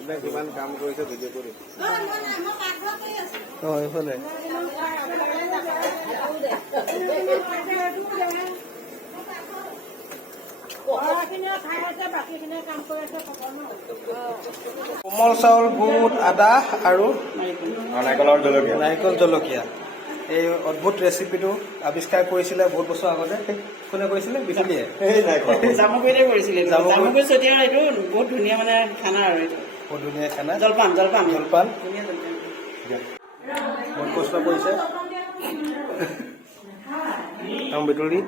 কিমান কাম কৰিছে ভিডিঅ' কৰি এইফালে কোমল চাউল বুট আদা আৰু নাৰিকল জলকীয়া এই অদ্ভুত ৰেচিপিটো আৱিষ্কাৰ কৰিছিলে বহুত বছৰ আগতে কোনে কৰিছিলে বিজুলীয়ে জামুগুৰিতে কৰিছিলে জামুগুৰি চতিয়াৰ এইটো বহুত ধুনীয়া মানে খানা আৰু এইটো বহুত ধুনীয়া খানা জলপান জলপান জলপান ধুনীয়া জলপান বহুত কষ্ট কৰিছে বিতুলি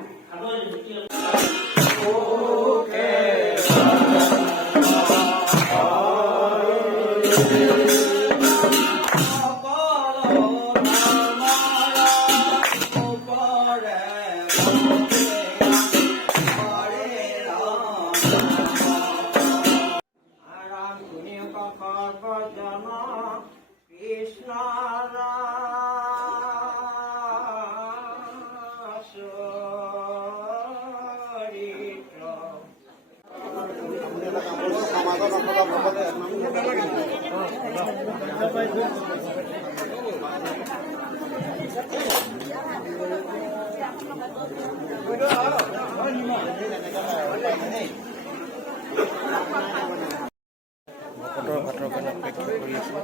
ভাতৰ কাৰণে অপেক্ষা কৰি আছো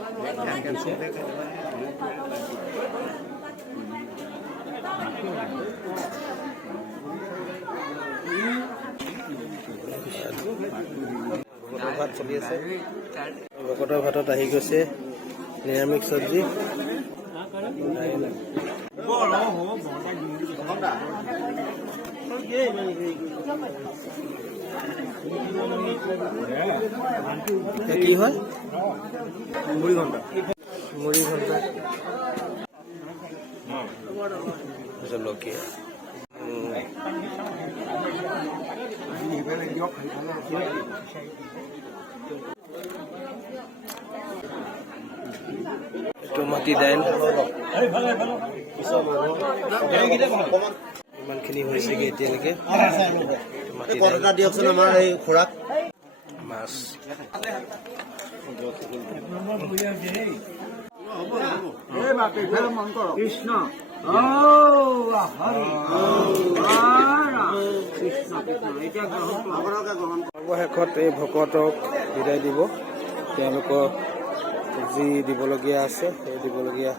ভকতৰ ভাত চলি আছে ভকতৰ ভাতত আহি গৈছে নিৰামিষ চব্জি কি হয় মুড়ি ঘণ্টা জলকীয়া মাটি দাইল ইমানখিনি হৈছেগে এতিয়ালৈকে মাটি দাইল দিয়কচোন আমাৰ এই খুৰাক মাছ কৃষ্ণ সৰ্বশেষত এই ভকতক বিদায় দিব তেওঁলোকক যি দিবলগীয়া আছে সেই দিবলগীয়া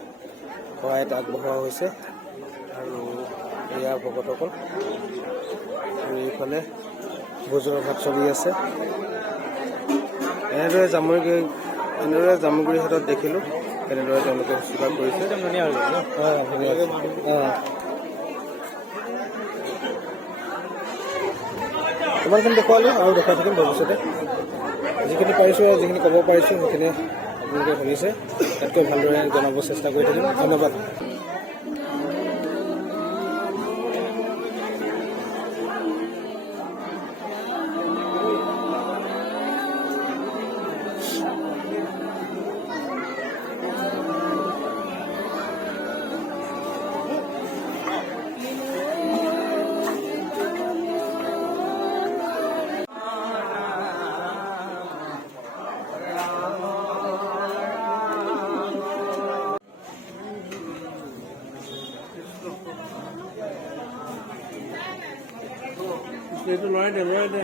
সহায়ত আগবঢ়োৱা হৈছে আৰু এয়া ভকতসকল আৰু এইফালে ভোজৰ ভাত চলি আছে এনেদৰে জামুগুৰি হাটত দেখিলোঁ এনেদৰে তেওঁলোকে স্বীকাৰ কৰিছে ইমানখিনি দেখুৱালোঁ আৰু দেখাই থাকিম ভৱিষ্যতে যিখিনি পাৰিছোঁ আৰু যিখিনি ক'ব পাৰিছোঁ সেইখিনি আপোনালোকে শুনিছে তাতকৈ ভালদৰে জনাব চেষ্টা কৰি থাকিম ধন্যবাদ itu lৰাই দে